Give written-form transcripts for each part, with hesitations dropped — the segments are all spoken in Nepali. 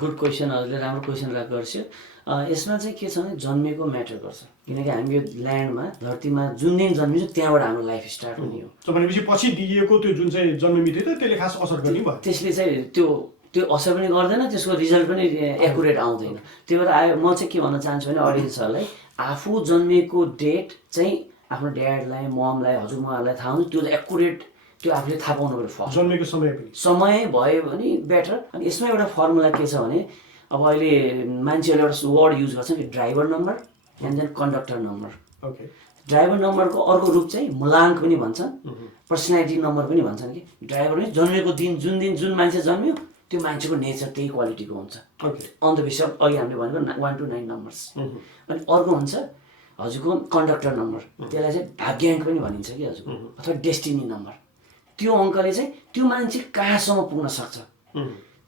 गुड क्वेसन, हजुरले राम्रो क्वेसन गर्छ। यसमा चाहिँ के छ भने जन्मेको म्याटर गर्छ, किनकि हामी यो ल्यान्डमा धरतीमा जुन दिन जन्मिन्छ त्यहाँबाट हाम्रो लाइफ स्टार्ट हुने हो। भनेपछि पछि दिइएको त्यो जुन चाहिँ जन्ममिति थियो त्यसले खास असर गर्ने भयो, त्यसले चाहिँ त्यो असर पनि गर्दैन, त्यसको रिजल्ट पनि एकुरेट आउँदैन। त्यही भएर म चाहिँ के भन्न चाहन्छु भने अडियन्सहरूलाई आफू जन्मेको डेट चाहिँ आफ्नो ड्याडलाई, ममलाई, हजुरआमालाई थाहा हुन्छ, त्यो एकुरेट त्यो आफूले थाहा पाउनु पऱ्यो। फर्स्ट जन्मेको समय भयो भने बेटर। अनि यसमा एउटा फर्मुला के छ भने अब अहिले मान्छेहरूले एउटा वर्ड युज गर्छ कि driver number and then conductor number. Okay, driver नम्बरको अर्को रूप चाहिँ मलाङ्क पनि भन्छन्, पर्सनालिटी नम्बर पनि भन्छन्। कि ड्राइभर पनि जन्मेको दिन जुन मान्छे जन्मियो त्यो मान्छेको नेचर त्यही क्वालिटीको हुन्छ। ओके, अन द बेसिस अघि हामीले भनेको 1 to 9 नम्बर्स। अनि अर्को हुन्छ हजुरको कन्डक्टर नम्बर, त्यसलाई चाहिँ भाग्याङ्क पनि भनिन्छ कि हजुरको, अथवा डेस्टिनी नम्बर। त्यो अङ्कले चाहिँ त्यो मान्छे कहाँसम्म पुग्न सक्छ,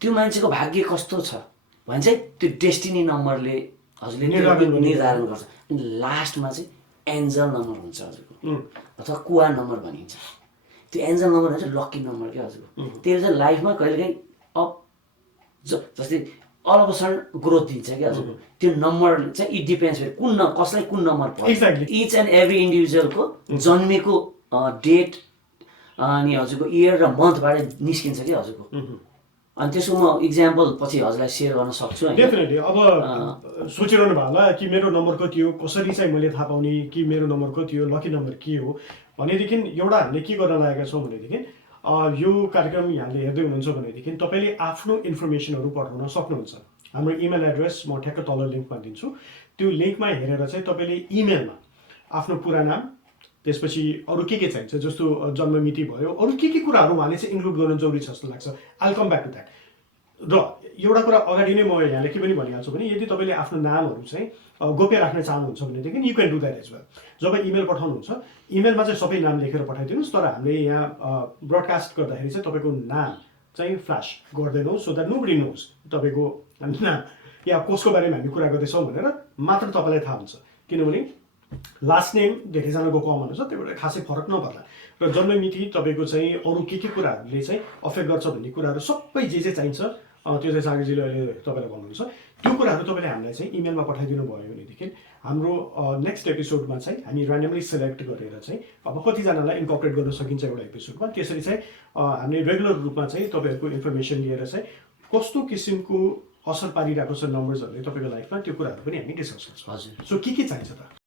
त्यो मान्छेको भाग्य कस्तो छ भने चाहिँ त्यो डेस्टिनी नम्बरले हजुरले निर्धारण गर्छ। अनि लास्टमा चाहिँ एन्जल नम्बर हुन्छ हजुरको, अथवा कुवा नम्बर भनिन्छ। त्यो एन्जल नम्बर चाहिँ लक्की नम्बर क्या हजुरको। त्यसले चाहिँ लाइफमा कहिलेकाहीँ जस्तै all of a sudden growth दिन्छ क्या हजुरको। त्यो नम्बर चाहिँ इट डिपेन्ड्स कसलाई कुन नम्बर पर्छ। इच एन्ड एभ्री इन्डिभिजुअलको जन्मेको डेट अनि हजुरको इयर र मन्थबाट निस्किन्छ कि हजुरको। अनि त्यसको म इक्जाम्पल पछि हजुरलाई सेयर गर्न सक्छु। डेफिनेटली। अब सोचिरहनु भयो होला कि मेरो नम्बर कति हो, कसरी चाहिँ मैले थाहा पाउने कि मेरो नम्बर कति हो, लकी नम्बर के हो भनेदेखि एउटा हामीले के गर्न लागेका छौँ भनेदेखि यो कार्यक्रम यहाँले हेर्दै हुनुहुन्छ भनेदेखि तपाईँले आफ्नो इन्फर्मेसनहरू पठाउन सक्नुहुन्छ। हाम्रो इमेल एड्रेस म ठ्याक्क तल लिङ्कमा दिन्छु। त्यो लिङ्कमा हेरेर चाहिँ तपाईँले इमेलमा आफ्नो पुरा नाम, त्यसपछि अरू के चाहिन्छ जस्तो जन्ममिति भयो, अरू के कुराहरू उहाँले चाहिँ इन्क्लुड गर्नु जरुरी छ जस्तो लाग्छ। I come back to that. र एउटा कुरा अगाडि नै म यहाँले के पनि भनिहाल्छु भने यदि तपाईँले आफ्नो नामहरू चाहिँ गोप्य राख्न चाहनुहुन्छ भनेदेखि you can do that as well. जब इमेल पठाउनुहुन्छ इमेलमा चाहिँ सबै नाम लेखेर पठाइदिनुहोस्, तर हामीले यहाँ ब्रडकास्ट गर्दाखेरि चाहिँ तपाईँको नाम चाहिँ फ्ल्यास गर्दैनौँ सो द्याट नोबडी नोज तपाईँको नाम या कसको बारेमा हामी कुरा गर्दैछौँ भनेर मात्र तपाईँलाई थाहा हुन्छ। किनभने लास्ट नेम धेरैजनाको कमन हुन्छ, त्यही भएर खासै फरक नपर्ला। र जन्ममिति तपाईँको चाहिँ अरू के कुराहरूले चाहिँ अफेक्ट गर्छ भन्ने कुराहरू सबै जे चाहिन्छ त्यो चाहिँ सागरजीले अहिले तपाईँलाई भन्नुहुन्छ। त्यो कुराहरू तपाईँले हामीलाई चाहिँ इमेलमा पठाइदिनु भयो भनेदेखि हाम्रो नेक्स्ट एपिसोडमा चाहिँ हामी ऱ्यान्डमली सेलेक्ट गरेर चाहिँ अब कतिजनालाई इन्कर्पोरेट गर्न सकिन्छ एउटा एपिसोडमा, त्यसरी चाहिँ हामीले रेगुलर रूपमा चाहिँ तपाईँहरूको इन्फर्मेसन लिएर चाहिँ कस्तो किसिमको असर पारिरहेको छ नम्बर्सहरूले तपाईँको लाइफमा त्यो कुराहरू पनि हामी डिस्कस गर्छौँ। हजुर। सो के चाहिन्छ त?